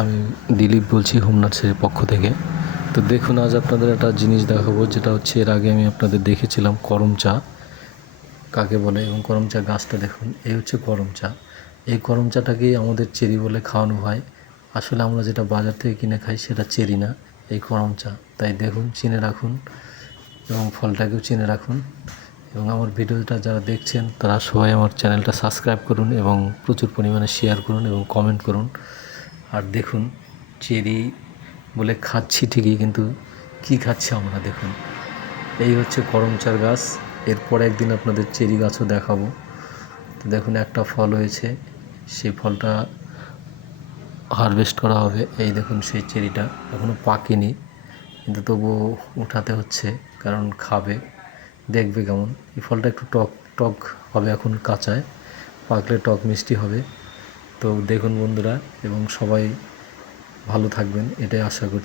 আমি দিলীপ বলছি হোম নার্সারির পক্ষ থেকে। তো দেখুন, আজ আপনাদের একটা জিনিস দেখাবো, যেটা হচ্ছে এর আগে আমি আপনাদের দেখেছিলাম করম চা কাকে বলে, এবং করম চা গাছটা দেখুন। এই হচ্ছে করম চা। এই করম চাটাকেই আমাদের চেরি বলে খাওয়ানো হয়। আসলে আমরা যেটা বাজার থেকে কিনে খাই সেটা চেরি না, এই করম চা। তাই দেখুন, চিনে রাখুন এবং ফলটাকেও চিনে রাখুন। এবং আমার ভিডিওটা যারা দেখছেন তারা সবাই আমার চ্যানেলটা সাবস্ক্রাইব করুন এবং প্রচুর পরিমাণে শেয়ার করুন এবং কমেন্ট করুন। আর দেখুন, চেরি বলে খাচ্ছি ঠিকই, কিন্তু কি খাচ্ছি আমরা দেখুন। এই হচ্ছে করম চার গাছ। এরপর একদিন আপনাদের চেরি গাছও দেখাবো। তো দেখুন, একটা ফল হয়েছে, সেই ফলটা হারভেস্ট করা হবে। এই দেখুন, সেই চেরিটা এখনও পাকেনি, কিন্তু তবুও উঠাতে হচ্ছে, কারণ খাবে, দেখবে কেমন। এই ফলটা একটু টক টক হবে এখন কাঁচায়, পাকলে টক মিষ্টি হবে। তো দেখুন বন্ধুরা, এবং সবাই ভালো থাকবেন, এটাই আশা করছি।